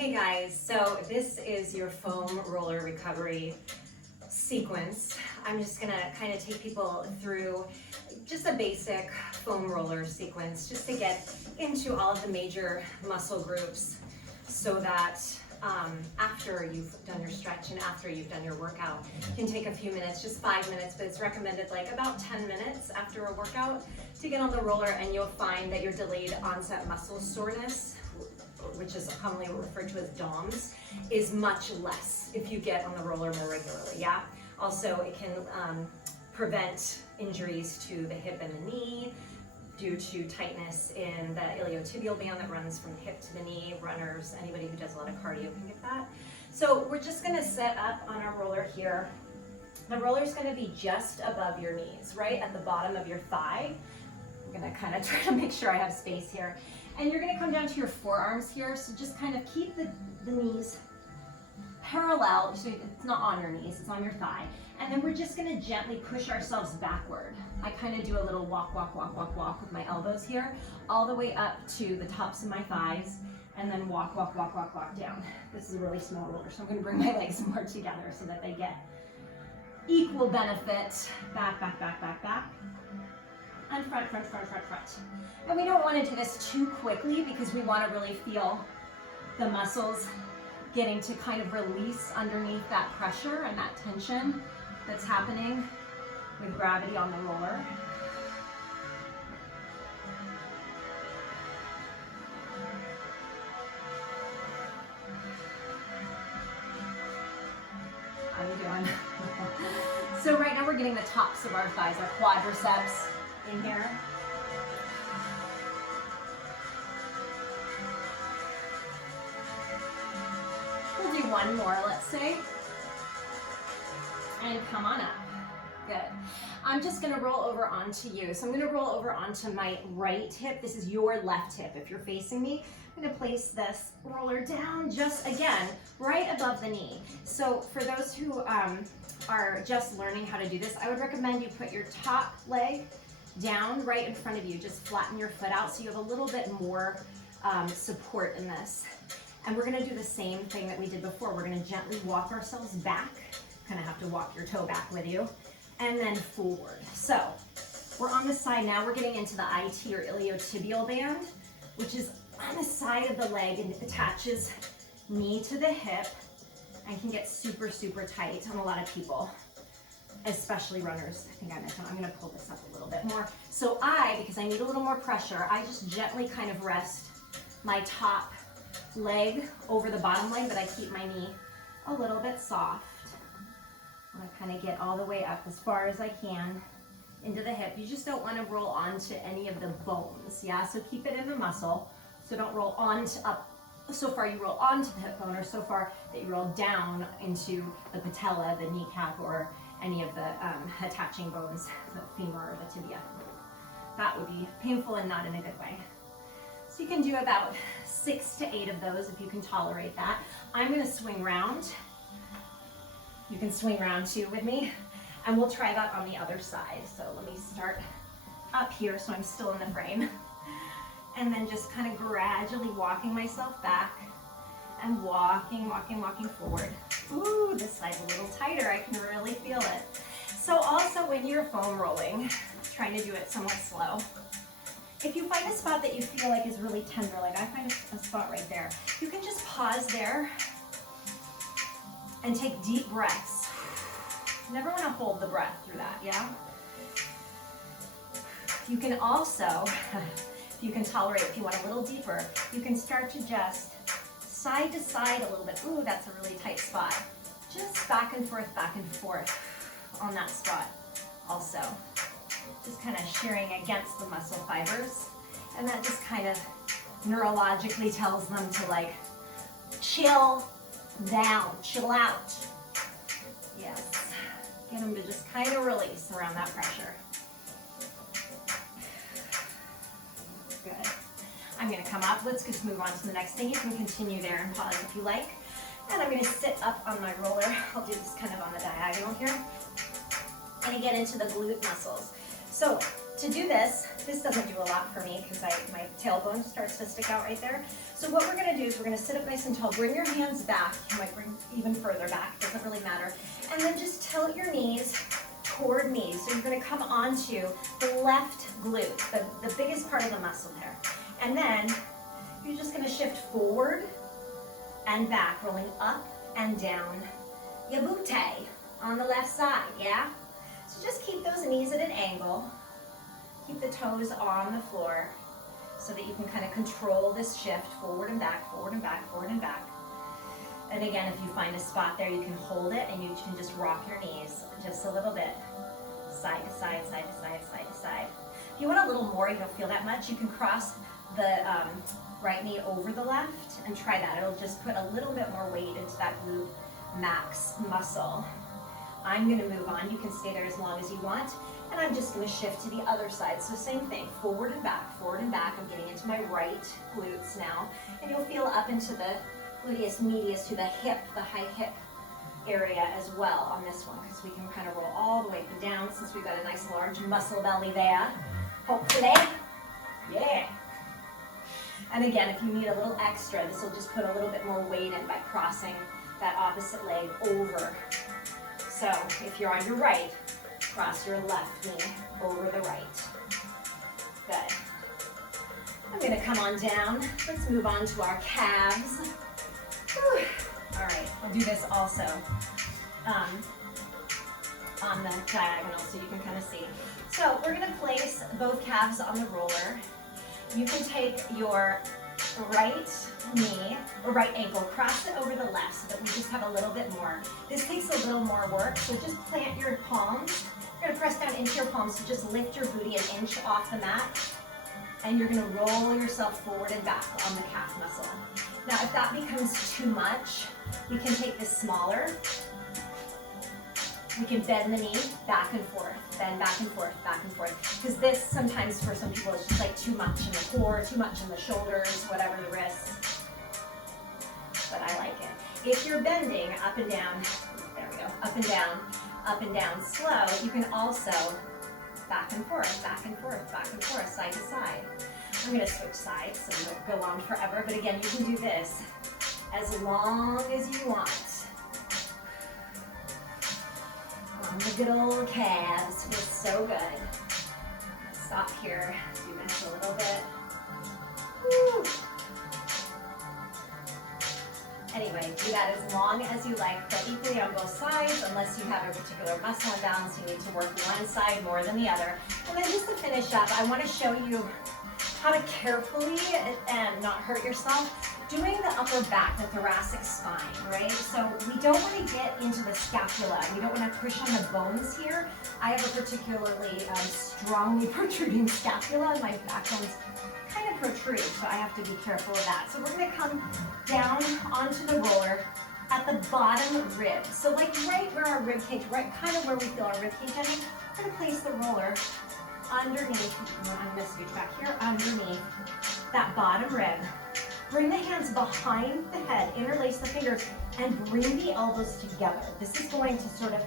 Hey guys, so this is your foam roller recovery sequence. I'm just gonna kind of take people through just a basic foam roller sequence just to get into all of the major muscle groups so that after you've done your stretch and after you've done your workout, you can take a few minutes, just 5 minutes, but it's recommended like about 10 minutes after a workout to get on the roller, and you'll find that your delayed onset muscle soreness, which is commonly referred to as DOMS, is much less if you get on the roller more regularly, yeah? Also, it can prevent injuries to the hip and the knee due to tightness in the iliotibial band that runs from the hip to the knee. Runners, anybody who does a lot of cardio can get that. So we're just gonna set up on our roller here. The roller's gonna be just above your knees, right at the bottom of your thigh. I'm gonna kind of try to make sure I have space here. And you're gonna come down to your forearms here, so just kind of keep the knees parallel, so it's not on your knees, it's on your thigh. And then we're just gonna gently push ourselves backward. I kind of do a little walk, walk, walk, walk, walk with my elbows here, all the way up to the tops of my thighs, and then walk, walk, walk, walk, walk down. This is a really small roller, so I'm gonna bring my legs more together so that they get equal benefit. Back, back, back, back, back. And front, front, front, front, front. And we don't want to do this too quickly because we want to really feel the muscles getting to kind of release underneath that pressure and that tension that's happening with gravity on the roller. How are you doing? So right now we're getting the tops of our thighs, our quadriceps in here. We'll do one more, let's say. And come on up. Good. I'm just gonna roll over onto you. So I'm gonna roll over onto my right hip. This is your left hip. If you're facing me, I'm gonna place this roller down just, again, right above the knee. So for those who are just learning how to do this, I would recommend you put your top leg down right in front of you. Just flatten your foot out so you have a little bit more support in this. And we're gonna do the same thing that we did before. We're gonna gently walk ourselves back. Kind of have to walk your toe back with you. And then forward. So we're on the side now. We're getting into the IT or iliotibial band, which is on the side of the leg and attaches knee to the hip and can get super, super tight on a lot of people, especially runners. I think I mentioned, I'm gonna pull this up a little bit more. So because I need a little more pressure, I just gently kind of rest my top leg over the bottom leg, but I keep my knee a little bit soft. I kind of get all the way up as far as I can into the hip. You just don't want to roll onto any of the bones, yeah? So keep it in the muscle. So don't roll up so far you roll onto the hip bone, or so far that you roll down into the patella, the kneecap, or any of the attaching bones, the femur or the tibia. That would be painful and not in a good way. So you can do about 6 to 8 of those if you can tolerate that. I'm going to swing round. You can swing round too with me, and we'll try that on the other side. So let me start up here so I'm still in the frame, and then just kind of gradually walking myself back and walking, walking, walking forward. Ooh, this side's a little tighter. I can really feel it. So also when you're foam rolling, trying to do it somewhat slow, if you find a spot that you feel like is really tender, like I find a spot right there, you can just pause there and take deep breaths. You never want to hold the breath through that, yeah? You can also, if you can tolerate, if you want a little deeper, you can start to just side to side a little bit. Ooh, that's a really tight spot. Just back and forth on that spot also. Just kind of shearing against the muscle fibers. And that just kind of neurologically tells them to like chill down, chill out. Yes. Get them to just kind of release around that pressure. Good. I'm going to come up. Let's just move on to the next thing. You can continue there and pause if you like. And I'm going to sit up on my roller. I'll do this kind of on the diagonal here. And get into the glute muscles. So To do this doesn't do a lot for me because my tailbone starts to stick out right there. So what we're gonna do is we're gonna sit up nice and tall. Bring your hands back. You might bring even further back, doesn't really matter. And then just tilt your knees toward me. So you're gonna come onto the left glute, the biggest part of the muscle there. And then you're just gonna shift forward and back, rolling up and down. Yabute on the left side, yeah? So just keep those knees at an angle. Keep the toes on the floor so that you can kind of control this shift forward and back, forward and back, forward and back. And again, if you find a spot there, you can hold it and you can just rock your knees just a little bit. Side to side, side to side, side to side. If you want a little more, you don't feel that much, you can cross the right knee over the left and try that. It'll just put a little bit more weight into that glute max muscle. I'm gonna move on. You can stay there as long as you want. And I'm just gonna shift to the other side. So same thing, forward and back, forward and back. I'm getting into my right glutes now. And you'll feel up into the gluteus medius to the hip, the high hip area as well on this one, because we can kind of roll all the way up and down since we've got a nice large muscle belly there, hopefully. Yeah. And again, if you need a little extra, this will just put a little bit more weight in by crossing that opposite leg over. So if you're on your right, cross your left knee over the right. Good. I'm gonna come on down. Let's move on to our calves. Whew. All right, I'll do this also on the diagonal so you can kind of see. So we're gonna place both calves on the roller. You can take your right knee or right ankle, cross it over the left so that we just have a little bit more. This takes a little more work, so just plant your palms. You're gonna press down into your palms, so just lift your booty an inch off the mat, and you're gonna roll yourself forward and back on the calf muscle. Now, if that becomes too much, we can take this smaller. We can bend the knee back and forth, bend back and forth, back and forth. Because this sometimes for some people is just like too much in the core, too much in the shoulders, whatever the wrists. But I like it. If you're bending up and down, there we go, up and down slow, you can also back and forth, back and forth, back and forth, side to side. I'm gonna switch sides so we don't go on forever, but again, you can do this as long as you want. On the good old calves, feels so good. Stop here, do this a little bit. Woo. Anyway, do that as long as you like, but equally on both sides, unless you have a particular muscle imbalance, you need to work one side more than the other. And then just to finish up, I want to show you how to carefully and not hurt yourself doing the upper back, the thoracic spine, right? So we don't want to get into the scapula. We don't want to push on the bones here. I have a particularly strongly protruding scapula. My backbone's kind of protrude, so I have to be careful of that. So we're going to come down onto the roller at the bottom rib. So like right where our rib cage, right kind of where we feel our rib cage ending, we're going to place the roller underneath, I'm going to scooch back here, underneath that bottom rib. Bring the hands behind the head, interlace the fingers, and bring the elbows together. This is going to sort of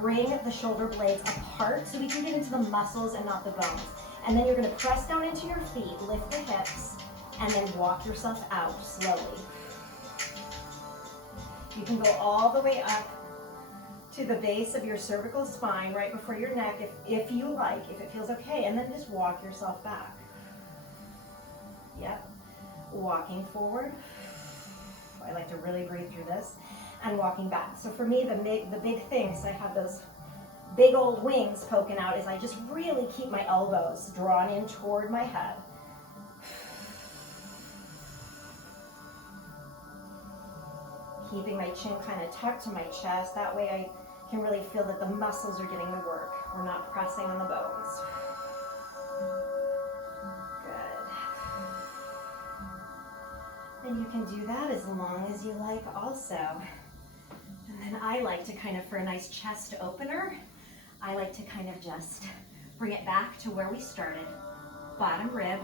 bring the shoulder blades apart so we can get into the muscles and not the bones. And then you're going to press down into your feet, lift the hips, and then walk yourself out slowly. You can go all the way up to the base of your cervical spine, right before your neck, if you like, if it feels okay, and then just walk yourself back. Yep. Walking forward. I like to really breathe through this, and walking back. So for me, the big thing is I have those big old wings poking out, is I just really keep my elbows drawn in toward my head. Keeping my chin kind of tucked to my chest. That way I can really feel that the muscles are getting the work. We're not pressing on the bones. And you can do that as long as you like also. And then I like to kind of, for a nice chest opener, I like to kind of just bring it back to where we started, bottom rib.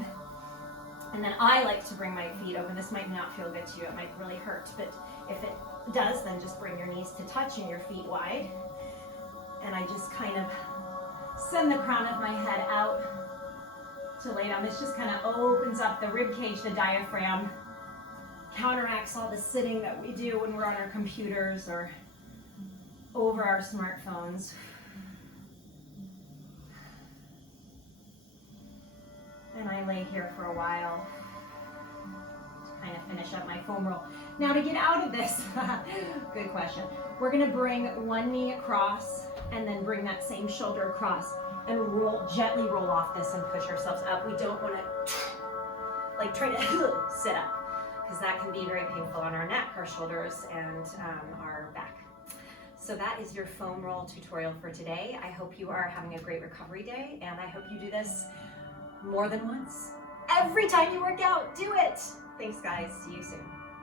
And then I like to bring my feet open. This might not feel good to you, it might really hurt, but if it does, then just bring your knees to touch and your feet wide. And I just kind of Send the crown of my head out to lay down. This just kind of opens up the rib cage, the diaphragm, counteracts all the sitting that we do when we're on our computers or over our smartphones. And I lay here for a while to kind of finish up my foam roll. Now to get out of this, good question. We're gonna bring one knee across and then bring that same shoulder across and gently roll off this and push ourselves up. We don't wanna like try to sit up because that can be very painful on our neck, our shoulders, and our back. So that is your foam roll tutorial for today. I hope you are having a great recovery day, and I hope you do this more than once. Every time you work out, do it. Thanks guys, see you soon.